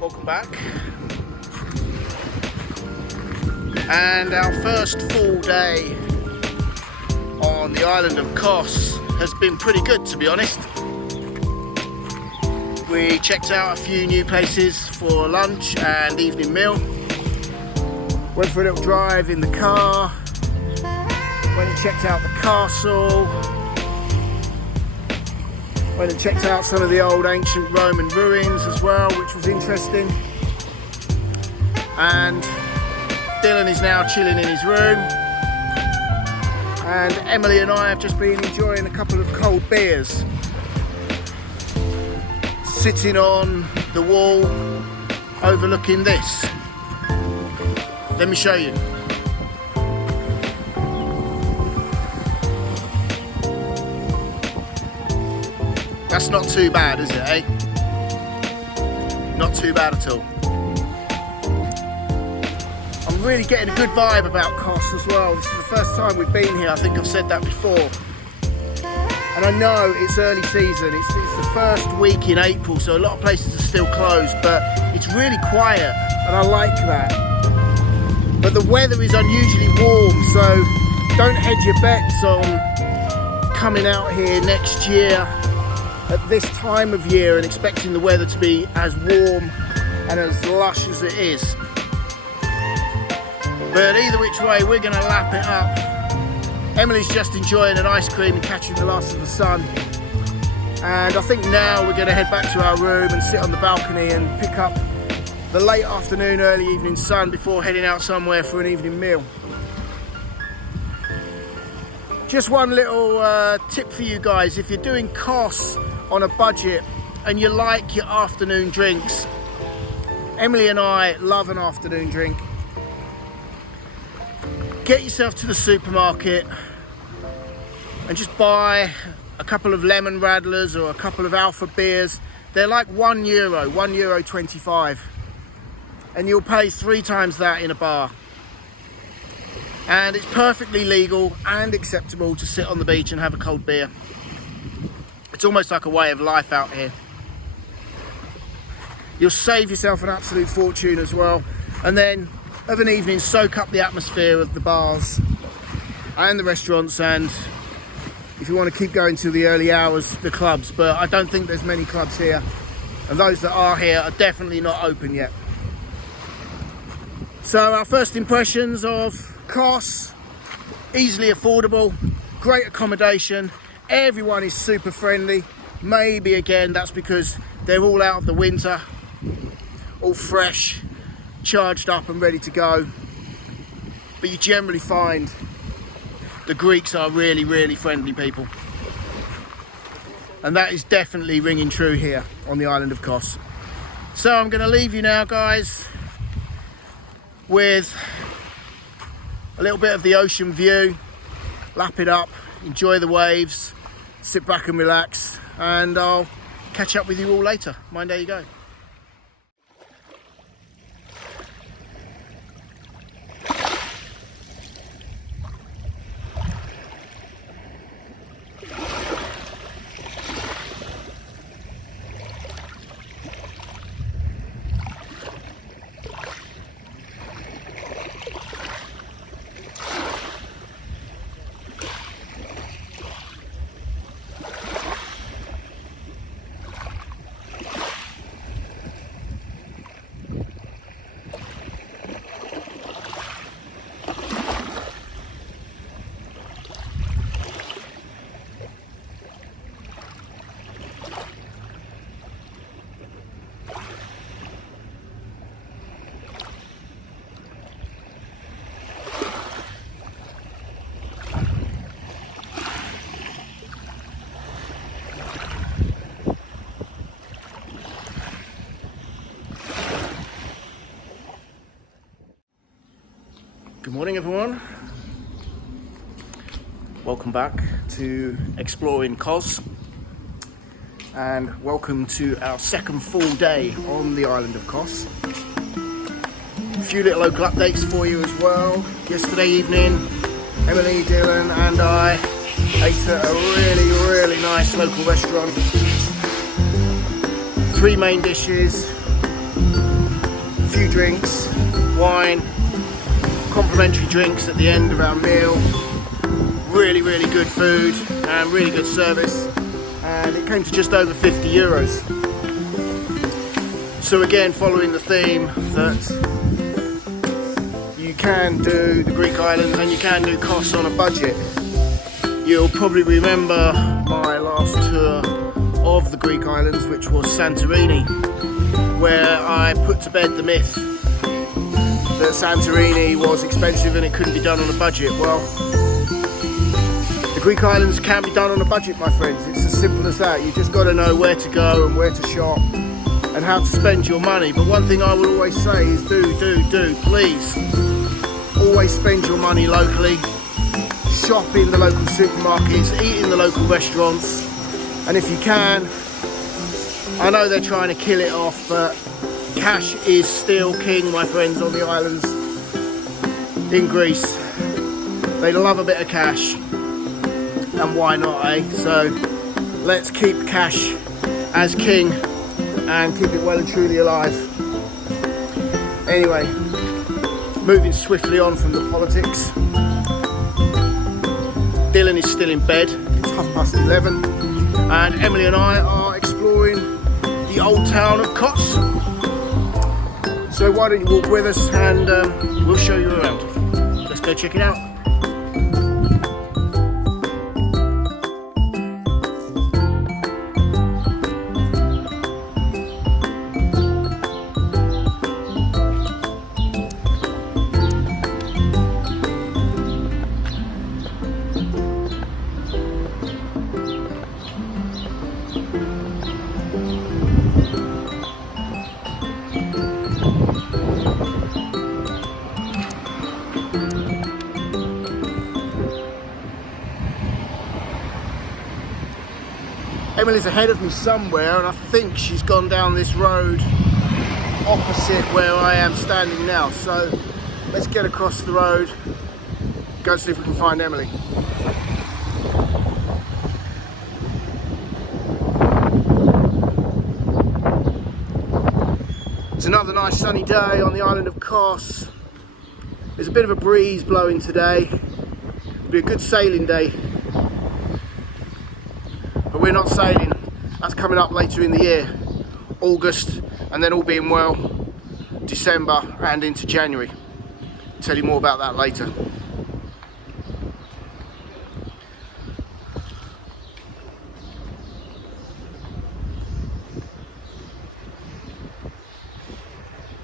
Welcome back. And our first full day on the island of Kos has been pretty good, to be honest. We checked out a few new places for lunch and evening meal. Went for a little drive in the car. Went and checked out the castle. Went and checked out some of the old ancient Roman ruins as well, which was interesting. And Dylan is now chilling in his room. And Emily and I have just been enjoying a couple of cold beers. Sitting on the wall overlooking this. Let me show you. That's not too bad, is it, eh? Not too bad at all. I'm really getting a good vibe about Kos as well. This is the first time we've been here. I think I've said that before. And I know it's early season. It's the first week in April, so a lot of places are still closed, but it's really quiet, and I like that. But the weather is unusually warm, so don't hedge your bets on coming out here next year at this time of year and expecting the weather to be as warm and as lush as it is. But either which way, we're going to lap it up. Emily's just enjoying an ice cream and catching the last of the sun. And I think now we're going to head back to our room and sit on the balcony and pick up the late afternoon, early evening sun before heading out somewhere for an evening meal. Just one little tip for you guys. If you're doing Kos on a budget and you like your afternoon drinks, Emily and I love an afternoon drink. Get yourself to the supermarket and just buy a couple of lemon radlers or a couple of alpha beers. They're like €1, €1.25, and you'll pay 3 times that in a bar. And it's perfectly legal and acceptable to sit on the beach and have a cold beer. It's almost like a way of life out here. You'll save yourself an absolute fortune as well. And then of an evening, soak up the atmosphere of the bars and the restaurants, and if you want to keep going to the early hours, the clubs. But I don't think there's many clubs here, and those that are here are definitely not open yet. So our first impressions of Kos: easily affordable, great accommodation, everyone is super friendly. Maybe again that's because they're all out of the winter, all fresh, charged up and ready to go. But you generally find the Greeks are really, really friendly people, and that is definitely ringing true here on the island of Kos. So I'm going to leave you now, guys, with a little bit of the ocean view. Lap it up, enjoy the waves, sit back and relax, and I'll catch up with you all later. Mind how you go. Good morning, everyone. Welcome back to Exploring Kos, and welcome to our second full day on the island of Kos. A few little local updates for you as well. Yesterday evening, Emily, Dylan and I ate at a really nice local restaurant. 3 main dishes, drinks, wine, complimentary drinks at the end of our meal. Really, really good food and really good service. And it came to just over 50 euros. So again, following the theme that you can do the Greek islands and you can do Kos on a budget. You'll probably remember my last tour of the Greek islands, which was Santorini, where I put to bed the myth that Santorini was expensive and it couldn't be done on a budget. Well, the Greek islands can be done on a budget, my friends. It's as simple as that. You just got to know where to go and where to shop and how to spend your money. But one thing I will always say is please always spend your money locally. Shop in the local supermarkets, eat in the local restaurants, and if you can, I know they're trying to kill it off, but cash is still king, my friends, on the islands in Greece. They love a bit of cash, and why not, eh? So let's keep cash as king and keep it well and truly alive. Anyway, moving swiftly on from the politics. Dylan is still in bed, it's 11:30, and Emily and I are exploring the old town of Kos. So why don't you walk with us and we'll show you around. Let's go check it out. Emily's ahead of me somewhere, and I think she's gone down this road opposite where I am standing now. So let's get across the road, go see if we can find Emily. It's another nice sunny day on the island of Kos. There's a bit of a breeze blowing today. It'll be a good sailing day. But we're not sailing, that's coming up later in the year, August, and then all being well, December and into January. I'll tell you more about that later.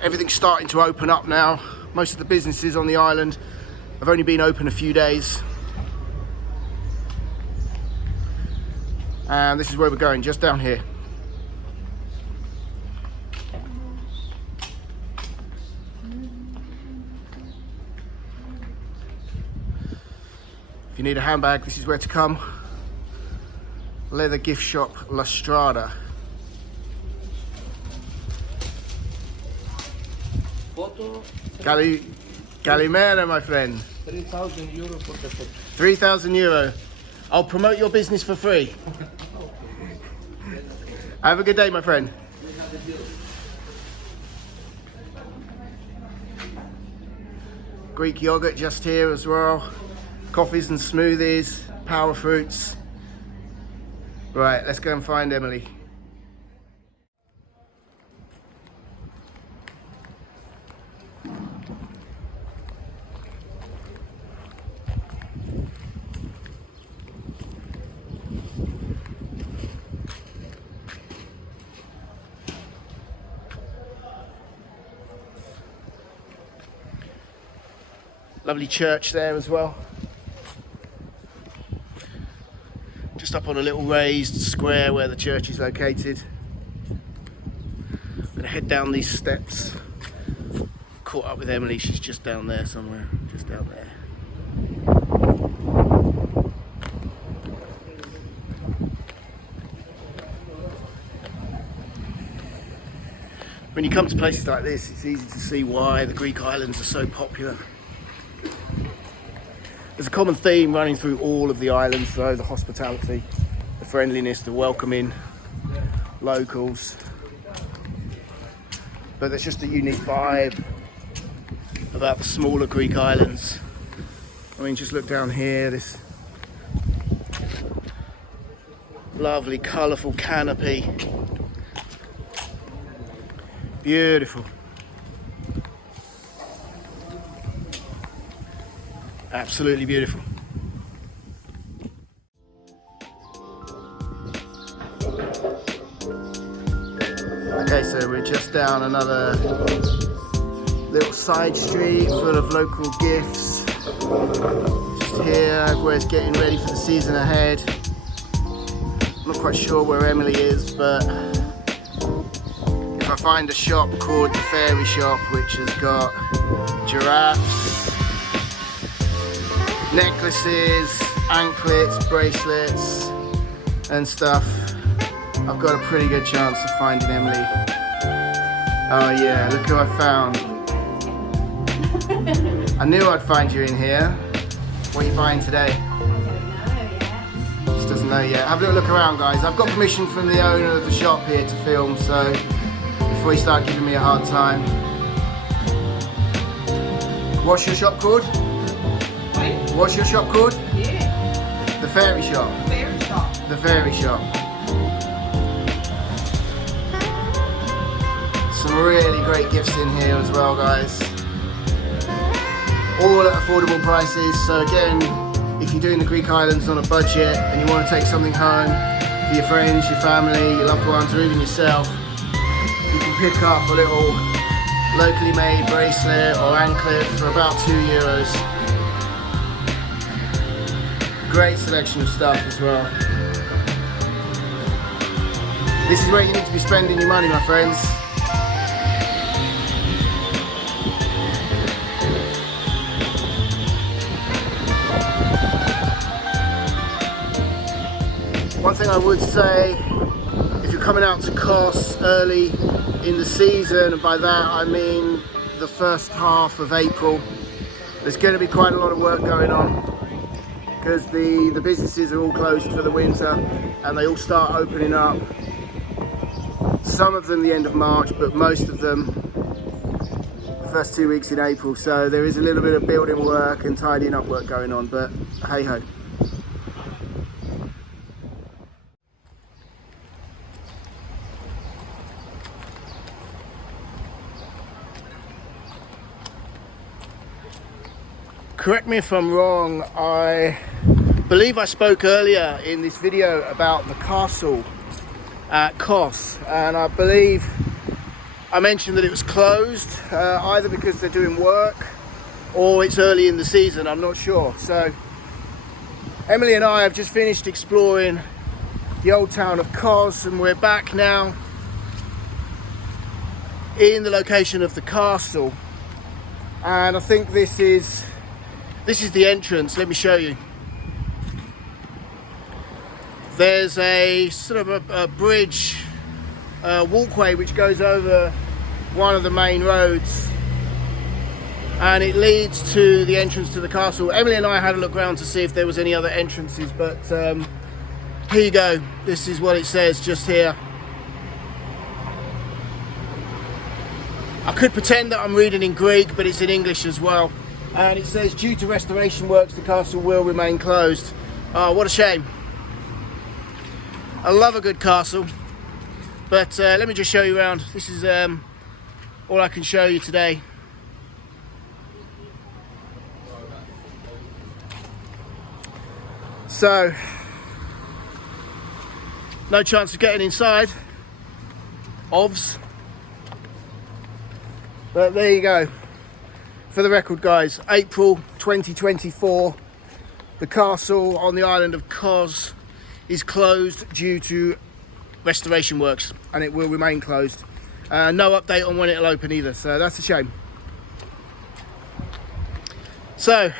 Everything's starting to open up now. Most of the businesses on the island have only been open a few days. And this is where we're going, just down here. If you need a handbag, this is where to come. Leather gift shop La Strada. Kardamena, my friend. 3,000 euro for the photo. 3,000 euro. I'll promote your business for free. Have a good day, my friend. Greek yogurt just here as well. Coffees and smoothies, power fruits. Right, let's go and find Emily. Lovely church there as well. Just up on a little raised square where the church is located. I'm gonna head down these steps. Caught up with Emily, she's just down there somewhere, just down there. When you come to places like this, it's easy to see why the Greek islands are so popular. There's a common theme running through all of the islands though, the hospitality, the friendliness, the welcoming locals. but there's just a unique vibe about the smaller Greek islands. I mean, just look down here, this lovely colourful canopy. Beautiful. Absolutely beautiful. Okay, so we're just down another little side street full of local gifts. Just here, everywhere's getting ready for the season ahead. I'm not quite sure where Emily is, but if I find a shop called the Fairy Shop, which has got giraffes, necklaces, anklets, bracelets and stuff, I've got a pretty good chance of finding Emily. Oh yeah, look who I found. I knew I'd find you in here. What are you buying today? I don't know yet. Just doesn't know yet. Have a little look around, guys. I've got permission from the owner of the shop here to film, so before you start giving me a hard time. What's your shop called? Wait, What's your shop called? yeah. The Fairy Shop. Fairy shop. The Fairy Shop. Some really great gifts in here as well, guys. All at affordable prices. So again, if you're doing the Greek islands on a budget and you want to take something home for your friends, your family, your loved ones, or even yourself, you can pick up a little locally made bracelet or anklet for about €2. Great selection of stuff as well. This is where you need to be spending your money, my friends. One thing I would say, if you're coming out to Kos early in the season, and by that I mean the first half of April, there's going to be quite a lot of work going on because the businesses are all closed for the winter and they all start opening up. Some of them the end of March, but most of them the first 2 weeks in April. So there is a little bit of building work and tidying up work going on, but hey ho. Correct me if I'm wrong, I believe I spoke earlier in this video about the castle at Kos, and I believe I mentioned that it was closed, either because they're doing work or it's early in the season, I'm not sure. So Emily and I have just finished exploring the old town of Kos, and we're back now in the location of the castle, and I think this is the entrance. Let me show you. There's a sort of a bridge, walkway which goes over one of the main roads, and it leads to the entrance to the castle. Emily and I had a look around to see if there was any other entrances, but here you go. This is what it says just here. I could pretend that I'm reading in Greek, but it's in English as well. And it says, due to restoration works, the castle will remain closed. Oh, what a shame. I love a good castle. But let me just show you around. This is all I can show you today. So, no chance of getting inside. Ovs. But there you go. For the record, guys, April 2024, the castle on the island of Kos is closed due to restoration works, and it will remain closed. No update on when it'll open either, so that's a shame. So,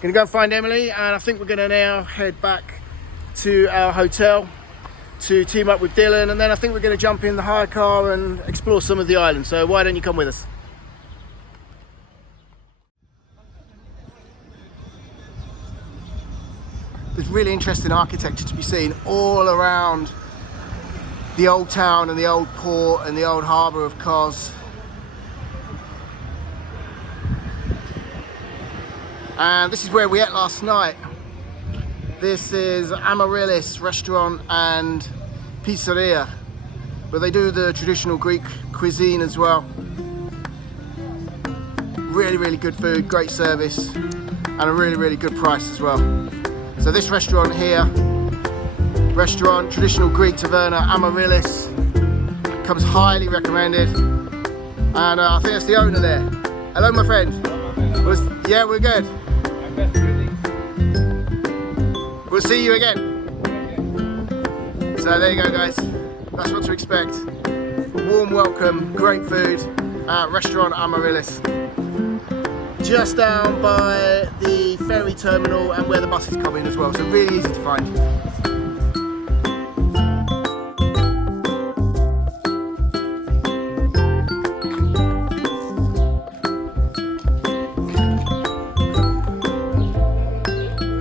gonna go find Emily, and I think we're gonna now head back to our hotel to team up with Dylan, and then I think we're gonna jump in the hire car and explore some of the island. So why don't you come with us? There's really interesting architecture to be seen all around the old town and the old port and the old harbour of Kos. And this is where we ate last night. This is Amaryllis restaurant and pizzeria, but they do the traditional Greek cuisine as well. Really, really good food, great service, and a really, really good price as well. So this restaurant here, restaurant, traditional Greek taverna, Amaryllis, comes highly recommended. And I think that's the owner there. Hello, my friend. Yeah, we're good. We'll see you again. So there you go, guys. That's what to expect. A warm welcome, great food at restaurant Amaryllis. Just down by the ferry terminal and where the buses come in as well. So really easy to find.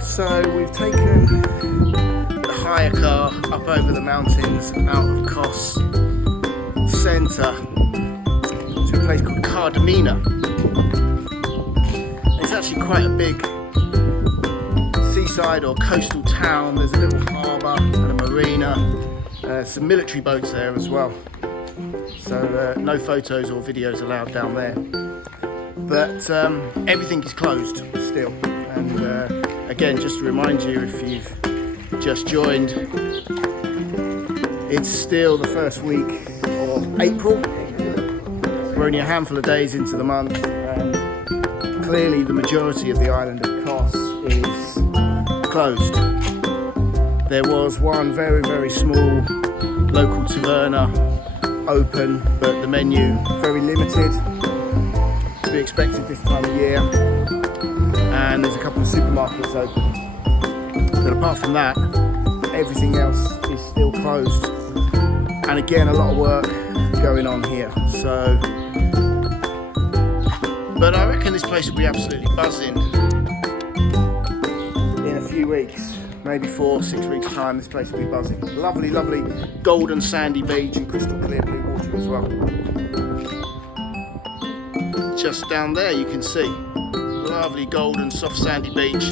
So we've taken the hire car up over the mountains out of Kos centre to a place called Kardamena. It's actually quite a big seaside or coastal town. There's a little harbour and a marina, some military boats there as well. So no photos or videos allowed down there. But everything is closed still. And again, just to remind you, if you've just joined, it's still the first week of April. We're only a handful of days into the month, and clearly the majority of the island of Kos is closed. There was one very, very small local taverna open, but the menu very limited, to be expected this time of year. And there's a couple of supermarkets open, but apart from that, everything else is still closed. And again, a lot of work going on here. So, but I reckon this place will be absolutely buzzing in a few weeks, maybe 4 or 6 weeks time. This place will be buzzing. Lovely, lovely golden sandy beach and crystal clear blue water as well. Just down there you can see. Lovely golden soft sandy beach,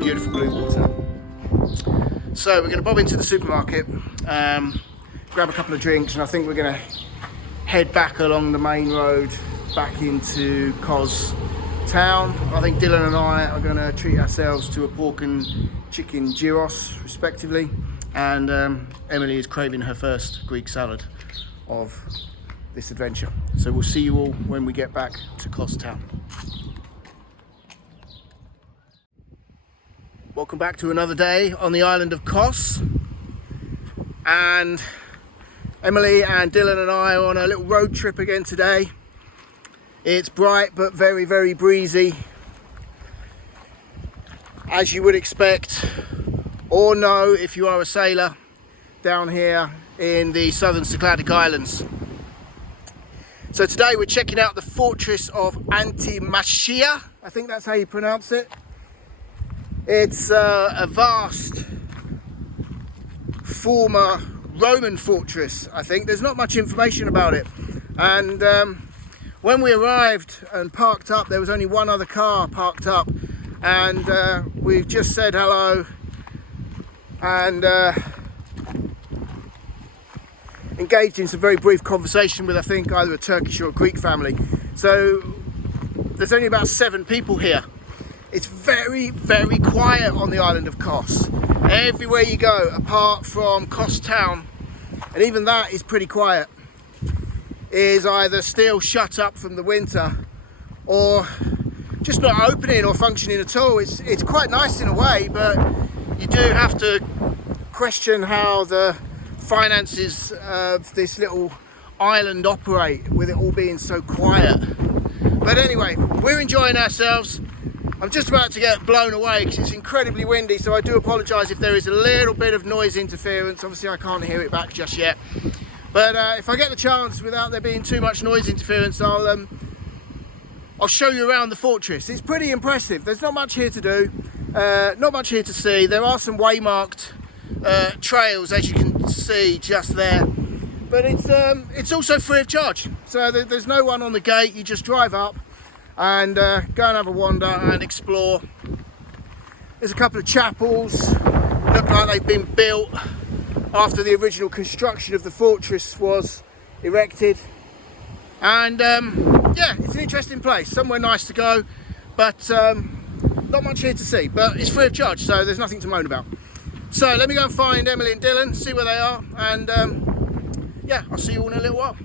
beautiful blue water. So we're going to bob into the supermarket, grab a couple of drinks, and I think we're going to head back along the main road back into Kos Town. I think Dylan and I are going to treat ourselves to a pork and chicken gyros respectively, and Emily is craving her first Greek salad of this adventure. So we'll see you all when we get back to Kos Town. Welcome back to another day on the island of Kos, and Emily and Dylan and I are on a little road trip again today. It's bright but very, very breezy, as you would expect or know if you are a sailor down here in the southern Cycladic Islands. So today we're checking out the fortress of Antimachia, I think that's how you pronounce it. It's a vast former Roman fortress, I think. There's not much information about it. And when we arrived and parked up, there was only one other car parked up. And we've just said hello and engaged in some very brief conversation with, I think, either a Turkish or a Greek family. So there's only about 7 people here. It's very, very quiet on the island of Kos. Everywhere you go, apart from Kos Town, and even that is pretty quiet, is either still shut up from the winter or just not opening or functioning at all. It's quite nice in a way, but you do have to question how the finances of this little island operate with it all being so quiet. But anyway, we're enjoying ourselves. I'm just about to get blown away because it's incredibly windy, so I do apologise if there is a little bit of noise interference. Obviously I can't hear it back just yet, but if I get the chance without there being too much noise interference, I'll show you around the fortress. It's pretty impressive. There's not much here to do, not much here to see. There are some waymarked trails, as you can to see just there. But it's also free of charge, so there's no one on the gate. You just drive up and go and have a wander and explore. There's a couple of chapels, look like they've been built after the original construction of the fortress was erected. And yeah, it's an interesting place, somewhere nice to go, but not much here to see. But it's free of charge, so there's nothing to moan about. So let me go and find Emily and Dylan, see where they are, and yeah, I'll see you all in a little while.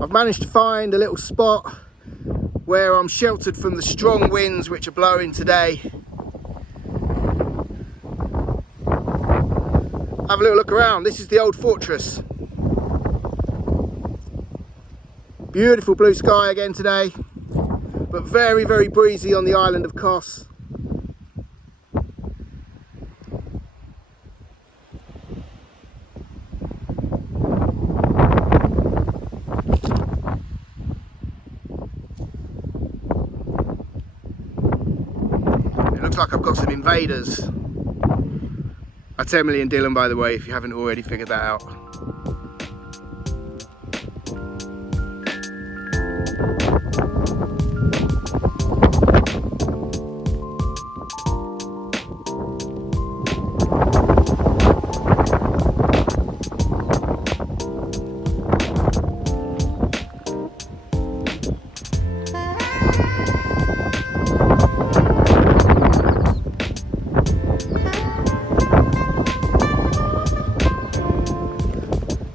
I've managed to find a little spot where I'm sheltered from the strong winds which are blowing today. Have a little look around. This is the old fortress. Beautiful blue sky again today, but very, very breezy on the island of Kos. Looks like I've got some invaders. That's Emily and Dylan, by the way, if you haven't already figured that out.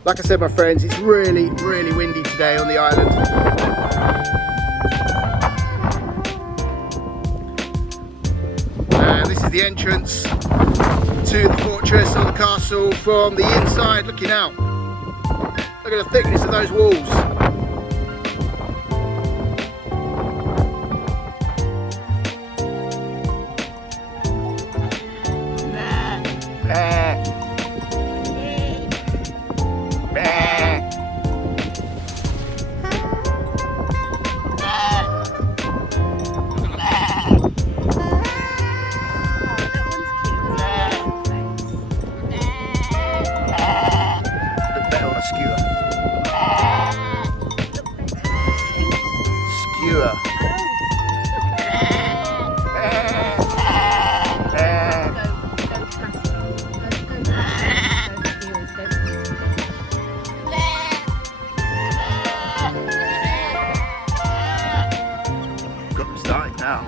Like I said, my friends, it's really, really windy today on the island. And this is the entrance to the fortress or the castle from the inside looking out. Look at the thickness of those walls. Got them started now.